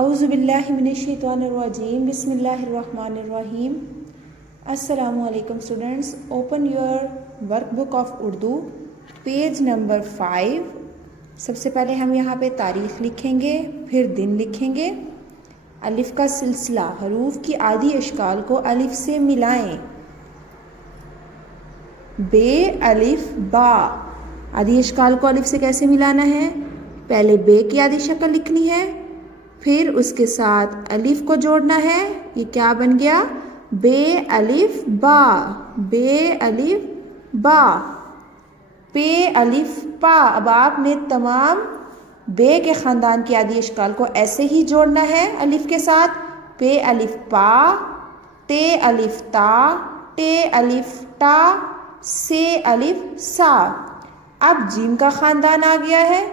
اعوذ باللہ من الشیطان الرجیم بسم اللہ الرحمن الرحیم. السلام علیکم students. Open your work book of Urdu page number 5. سب سے پہلے ہم یہاں پہ تاریخ لکھیں گے، پھر دن لکھیں گے. الف کا سلسلہ، حروف کی عادی اشکال کو الف سے ملائیں. بے الف با، عادی اشکال کو الف سے کیسے ملانا ہے؟ پہلے بے کی عادی شکل لکھنی ہے، پھر اس کے ساتھ الف کو جوڑنا ہے. یہ کیا بن گیا؟ بے الف با، بے الف با. پے الف پا. اب آپ نے تمام بے کے خاندان کی عادی اشکال کو ایسے ہی جوڑنا ہے الف کے ساتھ. پے الف پا، تے الف تا، ٹے الف ٹا، سے الف سا. اب جیم کا خاندان آ گیا ہے.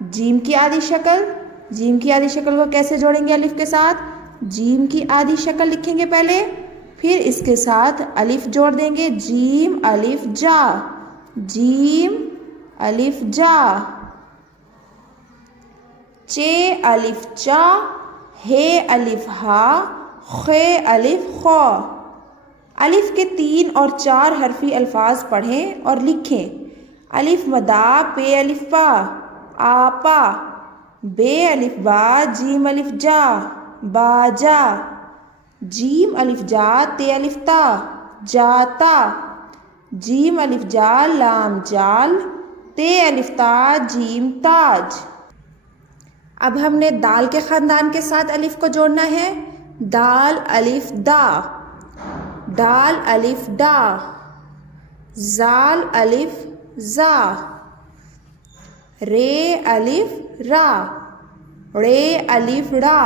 جیم کی عادی شکل، جیم کی عادی شکل کو کیسے جوڑیں گے الف کے ساتھ؟ جیم کی عادی شکل لکھیں گے پہلے، پھر اس کے ساتھ الف جوڑ دیں گے. جیم الف جا، جیم الف جا. چے الف چا، ہے الف ہا، خے الف خو. الف کے 3 اور 4 حرفی الفاظ پڑھیں اور لکھیں. الف مدا، پے الف پا، آپا. بے الف با، جیم الف جا، باجا. جیم الف جا، تے الف تا، جاتا. جیم الف جا، لام جال، تے الف تا، جیم تاج. اب ہم نے دال کے خاندان کے ساتھ الف کو جوڑنا ہے. دال الف دا، ڈال الف ڈا، زال الف زا، رے الف را، رے الف را،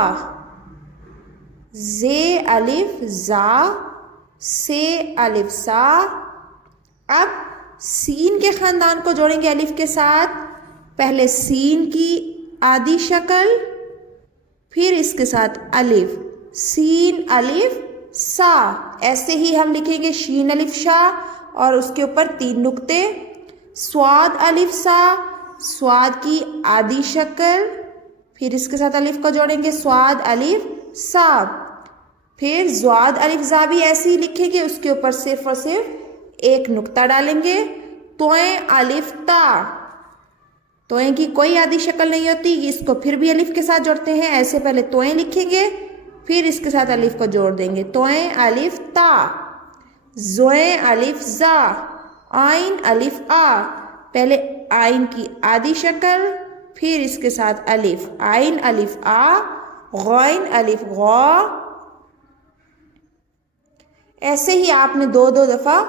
زے الف زا، سے الف سا. اب سین کے خاندان کو جوڑیں گے الف کے ساتھ. پہلے سین کی عادی شکل، پھر اس کے ساتھ الف. سین الف سا. ایسے ہی ہم لکھیں گے شین الف شا اور اس کے اوپر 3 نقطے. سواد الف سا، سواد کی عادی شکل، پھر اس کے ساتھ الف کو جوڑیں گے. سواد الف سا. پھر زواد الف زا بھی ایسے ہی لکھیں گے، اس کے اوپر صرف اور صرف 1 نقطہ ڈالیں گے. توئیں الف تا. توئیں کی کوئی عادی شکل نہیں ہوتی، اس کو پھر بھی الف کے ساتھ جوڑتے ہیں. ایسے پہلے توئیں لکھیں گے، پھر اس کے ساتھ الف کو جوڑ دیں گے. توئیں الف تا. زوئیں الف زا، آئین الف آ. پہلے آئین کی عادی شکل، پھر اس کے ساتھ الف. آئین الف آ، غائن الف غا. ایسے ہی آپ نے 2 دفعہ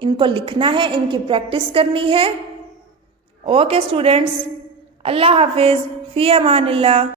ان کو لکھنا ہے، ان کی پریکٹس کرنی ہے. اوکے اسٹوڈنٹس، اللہ حافظ، فی امان اللہ.